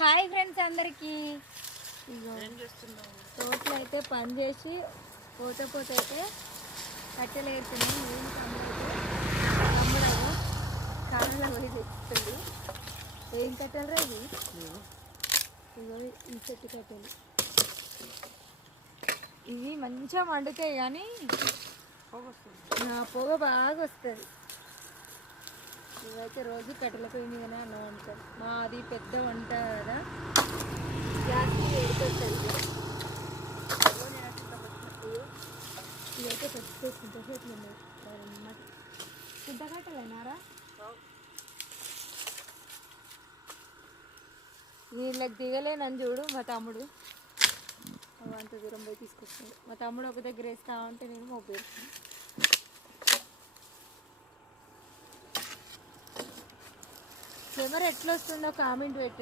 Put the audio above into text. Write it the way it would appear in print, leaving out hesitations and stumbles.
Hi friends అందరికీ. ఇగో తోటలో అయితే పని చేసి పోతే అయితే కట్టెలు వేస్తున్నాయి. నేను తమ్ముడు కాలంలో పోయి తెచ్చుతుంది. ఏం కట్టెలు రా ఇవి? ఇగో ఈ చెట్టు కట్టెలు ఇవి మంచిగా మండుతాయి కానీ పొగ బాగా వస్తుంది. ఇవైతే రోజు కట్టెల పొయ్యి మీదనే అన్నం వండుతారు. మాది పెద్ద వంట కదా, గ్యాస్కి వేడుకొస్తుంది. ఇవైతే పెద్ద చింత చెట్లు ఉన్నాయి. చింత కట్టలేనారా? వీళ్ళకి దిగలేనని చూడు మా తమ్ముడు అంత దూరం పోయి తీసుకొస్తాడు. మా తమ్ముడు ఒక దగ్గర వేస్తా ఉంటే నేను మొబ్బు వేస్తాను. కెమెరా ఎట్లా వస్తుందో కామెంట్ పెట్టి.